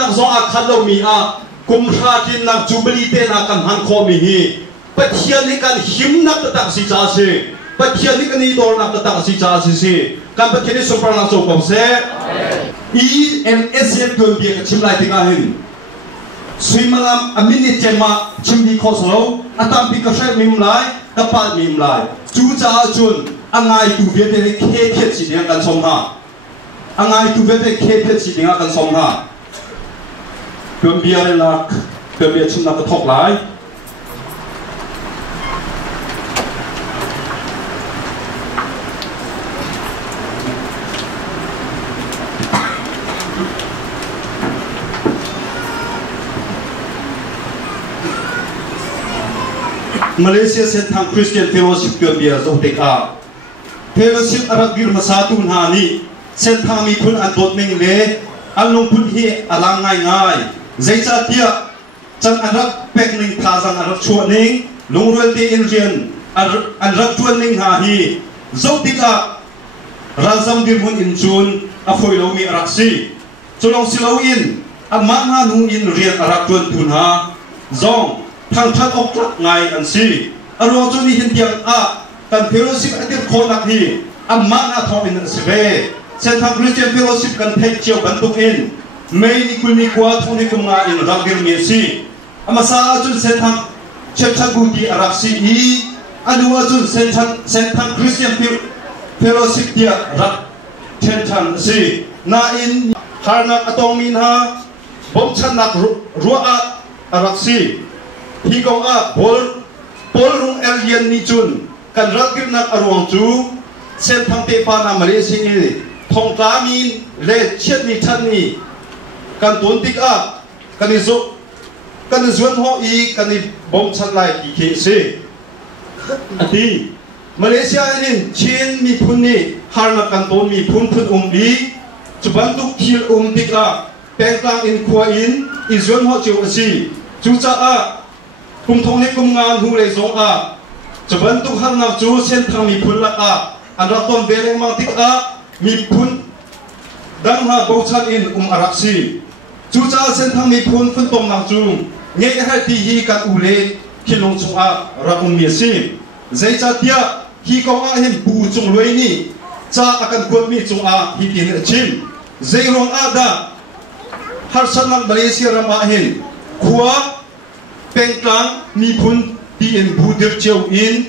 nak zong akhat lo mi a kum ra kin nak jubilee te na kan han kho mi hi pathian ni kan him nak ta si cha se pathian ni kan ni dor nak ta si cha si kan pathian ni super na so ko se EMSF gon bi ka chim lai tinga hin sui malam amini chema chim di kho so atam pi ka shai mim lai ka pa mim lai chu cha chun angai tu ve te khe khe chi ne kan som ha angai tu ve te khe khe chi ne kan som ha gon bi ar lak gon bi chim na ka thok lai Malaysia Sentang Christian Fellowship Gambia Zotika Fellowship Arab Gir Masatun Hani Sentang mi pun antot ming le along pun hi alang ngai ngai Zaita tia chan Arab pek ning thazang Arab chuan ning lungruel te in rian Arab chuan ning ha hi Zotika razam dir mun in chun a foilo mi araksi chulong silo in amma na nu in rian Arab chuan pun ha zong thang thang ok ngai an si aro chu ni hin tiang a kan fellowship atir khonak hi amma na thong in sebe Sentang Christian Fellowship kan thek chiao kan tuk in mei ni kul ni kwa thong ni kum nga in ragir mi si amasa chu Sentang chepcha gu ti arak si i anu chu Sentang Christian Fellowship dia rak chen si na in harnak atong min ha bom chan nak ru'a arak si hi kong a bol rung alien ni chun kan rakir nak arwang chu Sentang te pa na Malaysia ni thong ta min le chet ni chan ni kan ton tik a kan izo kan zuan ho i kan i bom chan lai ki ke se ati Malaysia ni chin mi phun ni har na kan ton mi phun bi chuban tuk thil tik a pengklang in khwa in i zuan ho chu asi chu cha a kum thong ni kum nga hu le zong a chuban tuk han na chu Sentang mi phun la a an ra ton beleng mang tik a mi phun dang ha bo chan in araksi chu cha Sentang mi phun tom nang chu nge ha ti hi kan ule khilong chung a ra mi si zai cha tia hi ko a hin bu chung loi ni cha akan kot mi chung a hi tin chin zai rong a da har sanang Malaysia ram a hin khwa pengklang mi phun ti in bu dir cheu in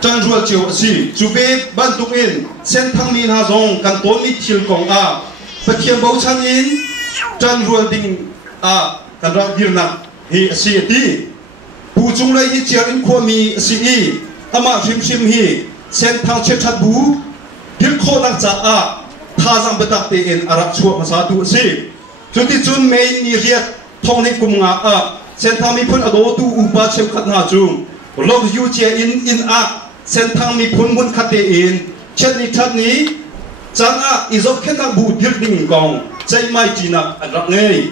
chan rual cheu si chupe ban tuk in Sentang min ha zong kan ton mi thil kong a pathian bo chan in chan rual ding a kan ra dir na hi si ti bu chung lai hi chiar in kho mi si i ama sim hi Sentang che chat bu dir kho lang cha a tha jang betak te in arak chu ma sa tu si chuti chun main ni riat thong ni kum nga a Sentang mi phun ado tu upa chem khat na chung log yu che in a Sentang mi phun mun khate in chet ni chang a izok khen na bu dir ding kong chai mai chi na arak ngei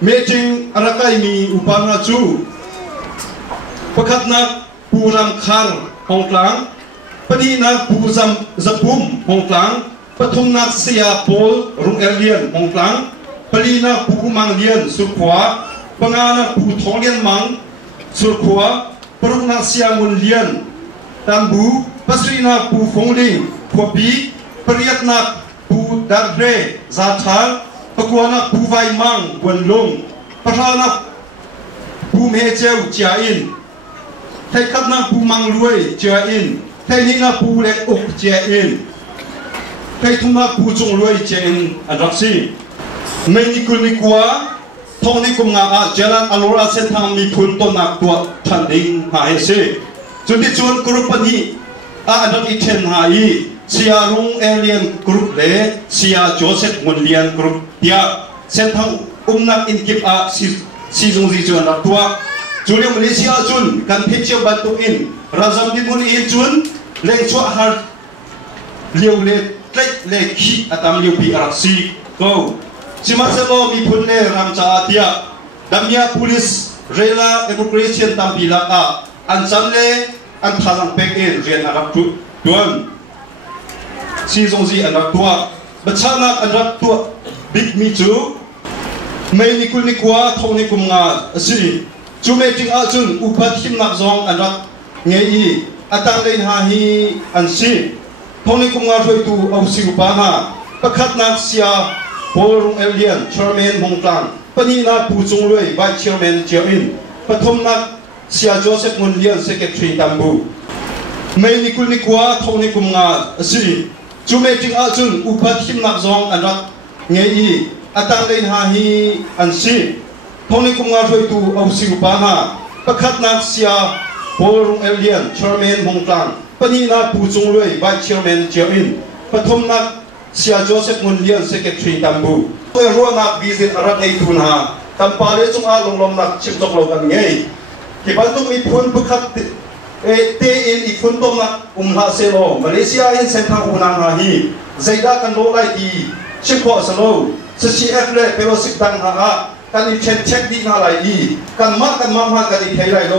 me jing arakai mi upa na chu pakhat na puram khang hongklang pani na puzam zapum hongklang pathum na sia pol rung alien hongklang pali na pu mang lian surkhwa pangana pu thong lian mang surkhwa parung na sia mun lian tambu pasri na pu phongling khopi pariat na pu darre zathal pakwa na pu vai mang bonlong patha na pu me cheu chia in thai khat na pu mang luai chia in thai ni na pu le ok chia in thai thum na pu chung luai chia in adraksi mai ni kul ni kwa thong ni kum nga a jalan alora Sentang mi phun to nak tua thanding ha he se chuti chun group pani a anak i then ha i sia rung alien group le sia Joseph Munlian group dia Sentang nak in kip a si jung ji chuan nak tua Julia Malaysia chun kan picture bantu in razam di mun in chun leng chua har liu le tlek le khi atam liu pi araksi go Simaselo mi phun le ram cha atia damia police rela evacuation tampila a an cham le an thazang pek in rian arab tu tuan si jong ji anak tua bachana anak tua big mi chu ไม่นิคุลนิกว่าทงนิกุมงาสิจูเมจิงอาจุนอุปัติมนักซองอันรักเงียอัตังเลนหาฮีอันสิทงนิกุมงาช่วยตูเอาสิวปานาประคัดนักเสียโพลุงเอเลียนเชอร์แมนมงกลางปนีนาผู้จงรวยไวเชอร์แมนเจียอินปฐมนักเสียโจเซฟมุนเลียนเซกเตรีตัมบูไม่นิคุลนิกว่าทงนิกุมงาสิจูเมจิงอาจุนอุปัติมนักซองอันรักเงียอัตังเลนหาฮีอันสิทงนิกุมงาช่วยตูเอาสิวปานาประคัดนักเสียโพลุงเอเลียนเชอร์แมนมงกลางปนีนาผู้จงรวยไวเชอร์แมนเจียอินปฐมนักเสียโจเซฟมุนเลียนเซกเตรีตัมบูตัวรัวนักวิสิตอารักในทุนหาตัมปาเลจงอาลงลมนักชิมตกลงกันไงที่บ้านต้องมีพูนประคัดเตอินอีกคนต้มนักหาเซโลมาเลเซียอินเซนทางอุนังหาฮีใจด้ากันโลไลดีชิพอสโลสชีเอฟเล่เปโรสิกดังหากันอีเช็คเช็คดีนาไลดีกันมาหากันอีเทไลโล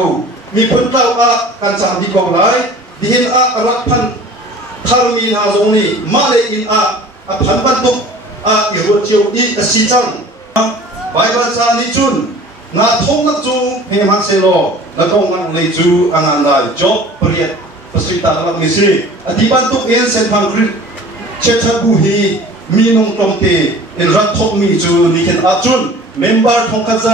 มีพูนเล่ากันสามดีกว่าไรดีเห็นรักพันทารุณีนาตรงนี้มาเลยอินพันบันตุกอิรุจิวอีสีจังไปบ้านซานิจุนนาทงนักจูเฮมังเซโลนักองนักเลจูอังอันได้จบเปรียบประสิทธิ์ลักมิสิอธิบันตุกเอ็นเซนพังคริเชชบุฮีมีนงตรงเตอินรัฐทงมีจูนิเห็นอาจุนเมมเบอร์ทงกัจ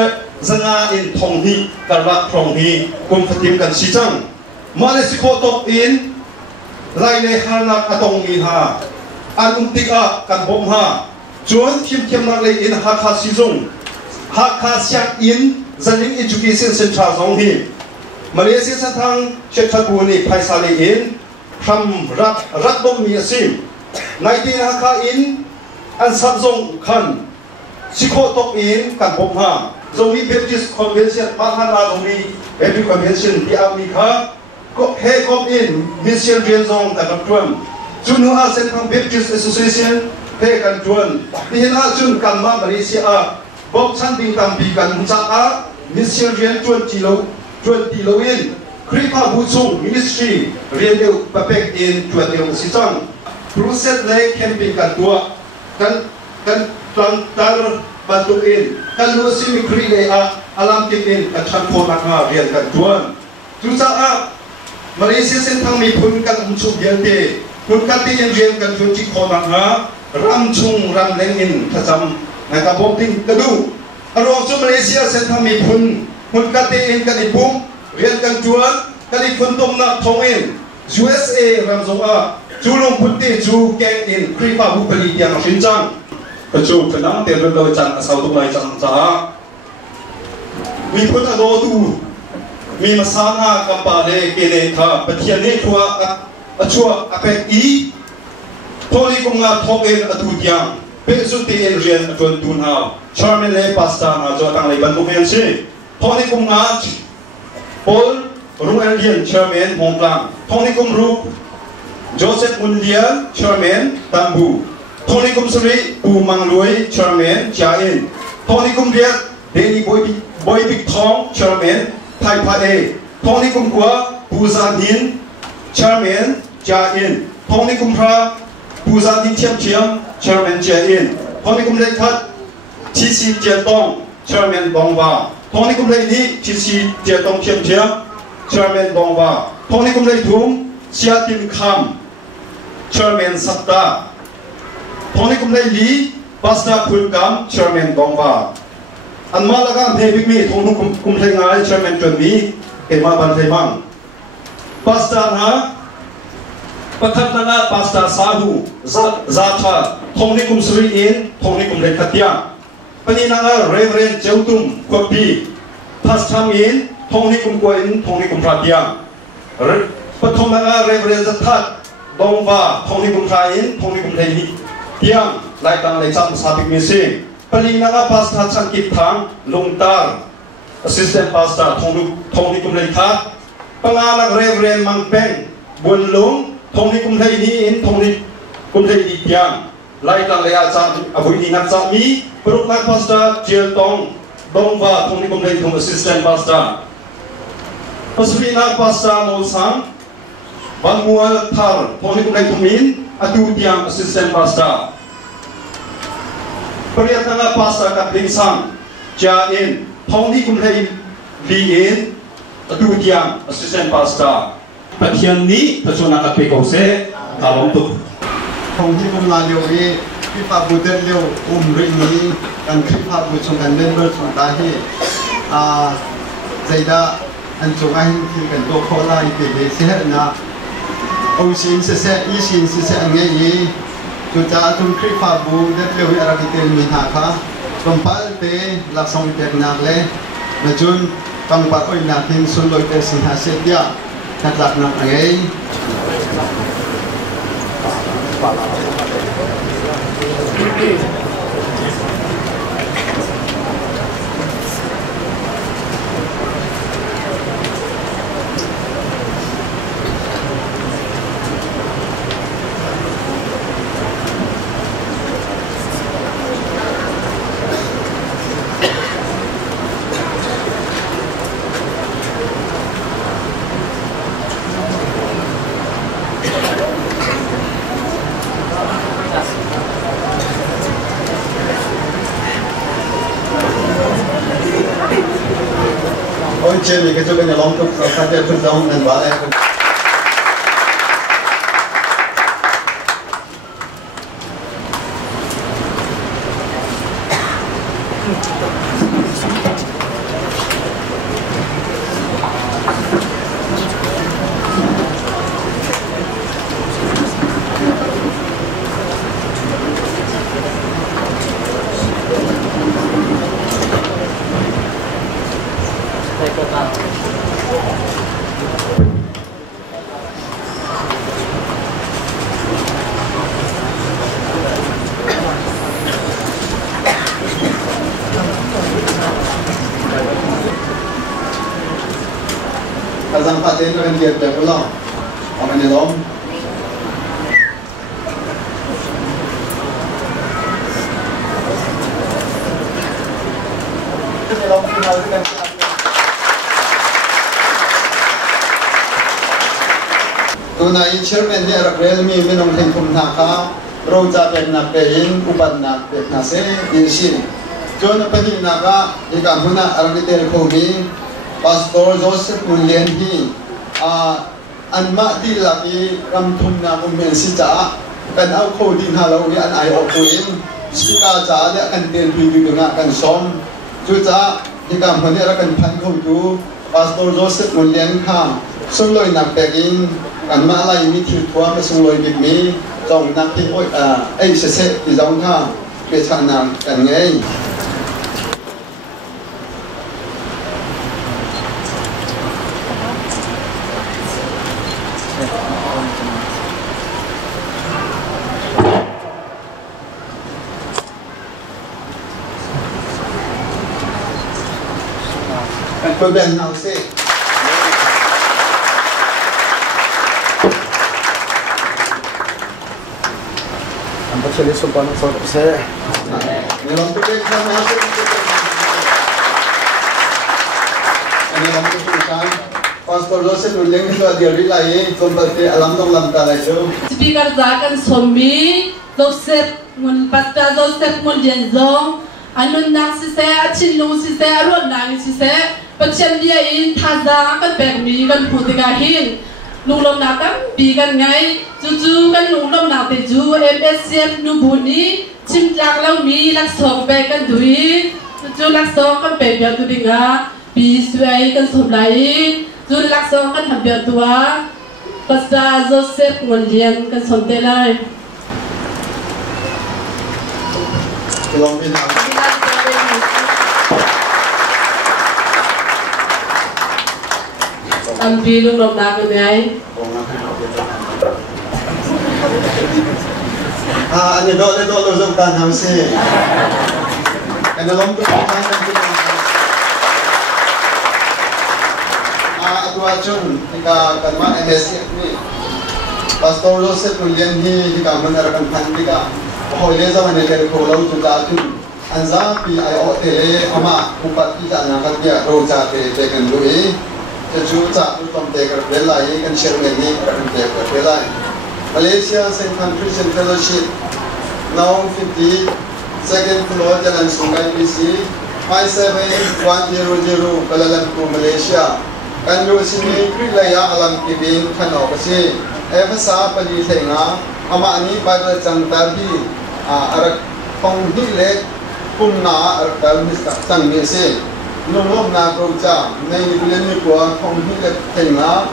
จงาอินทงฮีกรักทงฮีกุมฟติมกันสีจังมาเลสิโคตกอินไล่ในฮานักอตงมีฮาอันติกากันบ่มฮาจวนทีมนักเลยอินฮักคาซิซงฮักคาเซียอินจันลิงอิจูเคชันเซ็นทรัลซงฮีมาเลเซียสันทางเชตบูนีไพศาลีอินทำรัฐบ่มมีซิมในที่ฮักคาอินอันสับซงคันสิโคตกอินกันบ่มฮาซงมีเบปติสคอนเวนชั่นปาฮานาซงมีเบปติสคอนเวนชั่นที่อเมริกาก็เฮกอมอินมิสเชลเจนซงกันรับจวนจุนหัวเส้นทางเบปติสแอสโซเชชันเฮกันจวนที่เห็นอาจุนกันมาเลเซียบอกฉันบินตามปีกันมุจามิสเชลเจนจวนกิโลอินคริปาบุซุงมินิสทรีเรียนเดียวประเภทอินจวนเดียวสิจังโปรเซสเล็กแคมปิ้งกันตัวกันตั้งตารบันทุอินกันรู้สิมีครีเลยอาลัมติอินกันชันโคนักมาเรียนกันจวนจุจ้ามาเลเซียเส้นทางมีพุนกันมุชุบเยนเตพุนกันที่ยังเรียนกันจนจิโคนักฮะรำชุงรำเลงอินขจำนะครับผมทิ้งกระดูอารมณ์มาเลเซียเส้นทางมีพุนกันที่อินกันอีปุ่มเรียนกันจวนกันอีพุนตมนักทองอิน USA รำส่งจูลงพุนที่จูแกงอินครีปาบุปลียังชินจังกระจูขนังเตรุโดยจังอาสาวตุไมจังจ้ามีพุนอโลตูมีมาสร้างกัมปาเลเกเลท่าปะเทียนนี่ทัวชัวอเปกอีทอลีกุมงาทองเอ็นอดูดยังเป็นสุดที่เอ็นเรียนจนตุนหาชาร์เมนเลปาสตามาจอตังเลยบรรทุกเอ็นซีทอลีกุมงาพอลรูเอลเลียนชาร์เมนมงกลางทอลีกุมรูโจเซฟมุนเลียนชาร์เมนตัมบูทอลีกุมสรีปูมังลุยชาร์เมนจาอินทอลีกุมเรียนเดนีบอยบิ๊กทองชาร์เมนไทยพาเอทองนิคุมกัวปูซาดินชาร์เมนจาอินทองนิคุมพระปูซาดินเทียมชาร์เมนจาอินทองนิคุมเลขัดทีซีเจียตองชาร์เมนบองวาทองนิคุมเลนี้ทีซีเจียตองเทียมชาร์เมนบองวาทองนิคุมเลทุ่มเชียตินคำชาร์เมนสัตตาทองนิคุมเลลีปัสตาคุลกัมชาร์เมนบองวาอันมาละกันเทพิกมีทงนุคุมเทงายเชื่อมันจนมีเอ็มาบันเทมังปัสตานะประทับนาปัสตาสาหูซาธาทงนิคุมสุริอินทงนิคุมเลขัดยาปนินาเรเวรนเจ้าตุมกบปีพัสทามินทงนิคุมกวนทงนิคุมพระยาปฐมนาเรเวรนจัตทัดดงวาทงนิคุมพระอินทงนิคุมเทนิเตียงไล่ตังไล่จังสาบิกมิซิปรินาปาสตาชันกิบทางลงตาร์ assistant pastor ทงนิคุมเลขาปังอาลักเรเวรนมังเปงบุญหลงทงนิคุมเลนีอินทงนิคุมเลนีเตียงไล่ตังเลยอาจารย์อบุญนินักจามีปรุกนักพาสตาเจียตองดงวาทงนิคุมเลทง assistant pastor ปัสปีนักพาสตาโมซังบังมัวทาร์ทงนิคุมเลทุมินอดูเตียง assistant pastor ปริยัตินาภาษากับลิงซัง cha in phong ni kum hai li in atu tiang assistant pastor pathian ni thachona ka pe ko se kalom tu phong ni kum la leo ri pi pa bu der leo ri ni kan khri pa bu chung kan member chung ta hi zaida an chung a hin thil kan to khola i te se na o sin se i sin se ange i chu cha chung khri pa bu der leo ara ki tel mi ha kha kompal te lak song tek nak le na chun pang pa oi na thing sun loi te sin ha se dia that lak nak ange chơi mình cái chỗ bên nhà long tục phát triển phân giống nên bảo em Kazan paten kan dia pulang, apa ni lom? Tunai chairman dia Rafael mi minum hengkum naka, roja pen nak pein, upan nak pek nase dirsin. Jona pagi naka, jika mana arang itu komi. Pastor Joseph Mulyan hi anma di lagi ramthum na men si cha kan au kho din halo ni an ai okuin sika cha le kan tel pi bi nga kan som chu cha ni kam hone ra kan phan kho tu Pastor Joseph Mulyan kha sungloi nak pekin kan ma lai ni thil thua me sungloi bi mi tong nak ki oi ai se se ti jong kha ke chan na kan ngei Tôi bên nào sẽ Ang pagsulit sa panong sa kasi Nilong ko din sa mga Nilong ko din sa Pastor Joseph Mulyan ito adiyari lai kumparte alam dong lam talay so Speaker Zakan Somi Pastor Joseph Mulyan zong anun nak sise achinung sise arun nang sise Pachan dia in taza kan permi kan putika hin nulom nakam bigan ngai juju kan nulom nakte ju MSCF nubuni chimjak lau mi lak song pe kan dui ju lak song kan pe bia tu dinga bi suai kan somlai ju lak song kan habia tua Pastor Joseph Mulyan kan sontelai Nilong bin Ang bilong ng namin ay Ano do zong tan hause Ano long ko tan atwa chun ika kanma MSCF ni Pastor Joseph Mulyan hi ika manarakan phandika hole zaman le ko lau tu ta tu anza pi ai o tele ama upat ki ta na kan dia ro cha te kan lui Ju cha tu tom te kar belai kan chairman ni kan te kar belai Malaysia St. Christian Fellowship now 50 second floor jalan Sungai BC 57-100 Kuala Lumpur, Malaysia. Kan lu sini Krilaya alam kibin kan okasi. Evasa pali tengah. Ama ni Bible cangtar hi arak kong hi lek kumna arak dal mistak sang mese. Lom na roja. Nei bulan ni kuah kong hi lek tengah.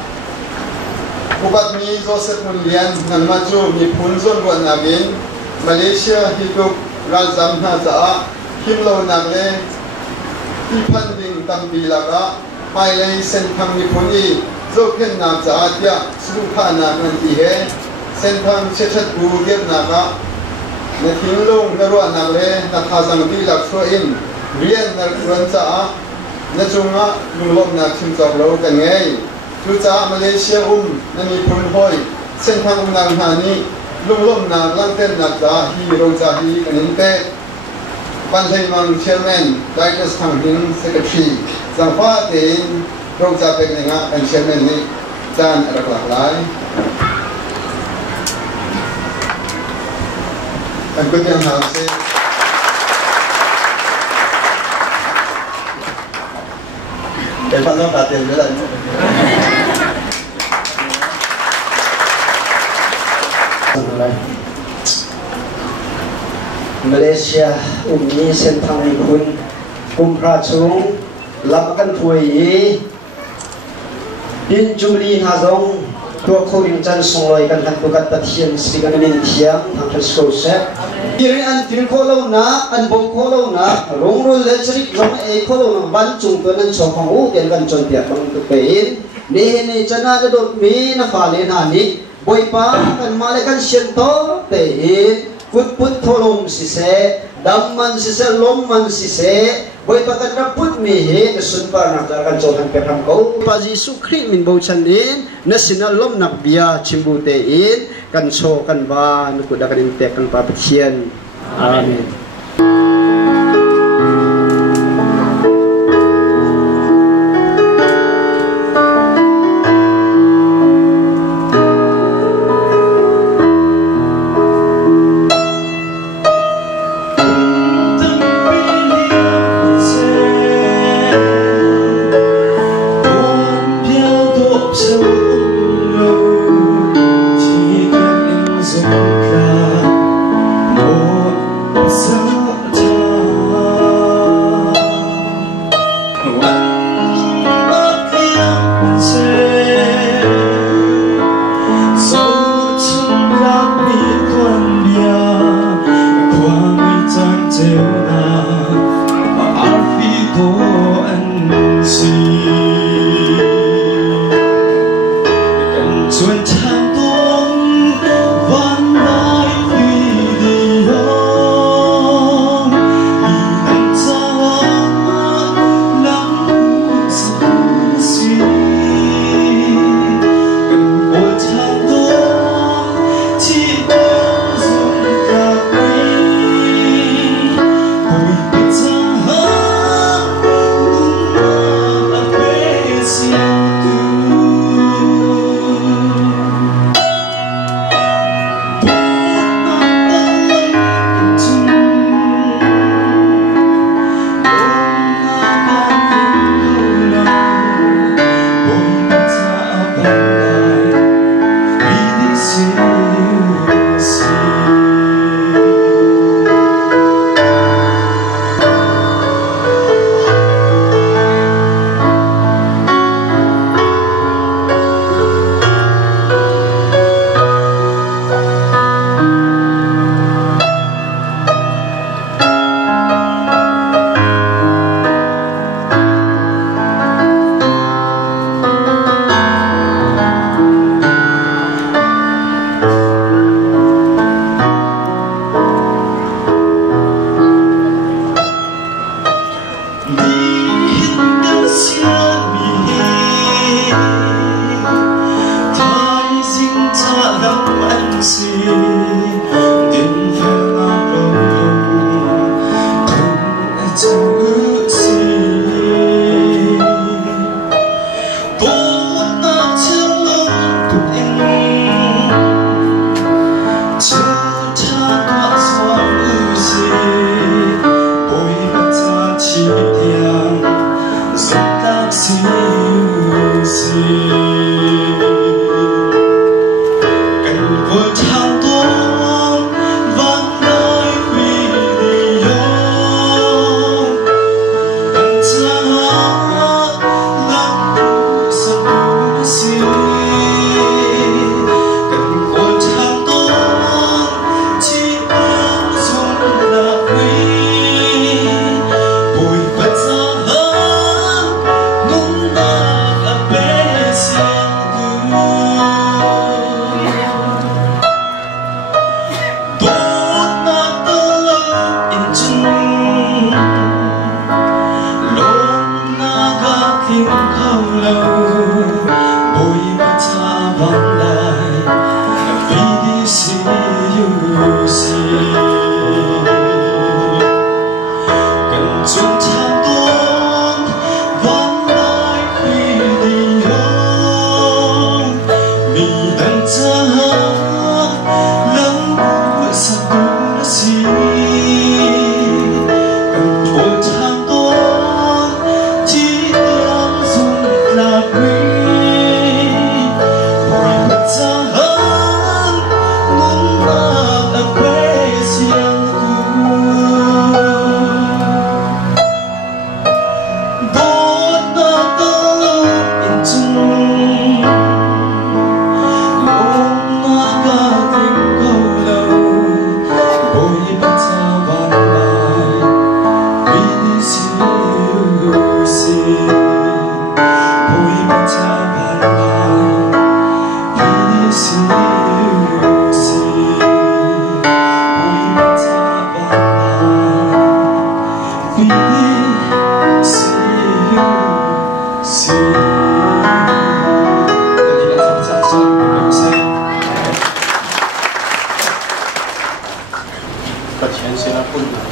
Ubat mi Joseph Mulian nan maju mi punzon buat nabin Malaysia hidup razam na za himlo nagle dipanding tambilaga pailai sentham mi puni zoken na za dia sukha na nanti he sentham chechat bu ger na ga na hinglong na ro nagle na khazang bi lak so in rian na kuan za na chunga lulom na chimchok lo kan ngai Tuca Malaysia nami pun hoi senthang nang hani lum na langten na za hi ro za hi kanin te Panlei Mang Chairman Directors Thang Hin Secretary Zangfa Tein ro za pek ninga kan chairman ni chan arak lak lai kan kun yang ha se để phân nó trả tiền nữa là Malaysia ni senthang ni kun pra chung lamakan thui din jumli na zong tua khowing chan songloi kan pukat pathian sri kan nin thiam thang thsko se kiri an tin kholo na an bom kholo na rongrol le chrik rom e kholo na ban chung to nan chokong u ken kan chon tia bang tu pein ne chana da dot mi na phale na ni boipa kan male kan sian to te put tholom si se damman si se lomman si se boipa kan raput mi he na sun par na kan chon han pe ram ko pa Jesu Christ min bo chan in na sinal lom nak bia chimbu te in kan so kan ba nu ku da kan te kan pa pathian amen She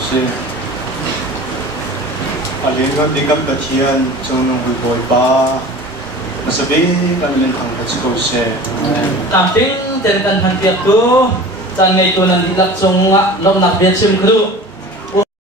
se alingan dikam katian chunung boy ba masabi kan len thang ko se tamping ten kan han tiap tu chan ngai tu nan dilak chunga lom nak biat sim khru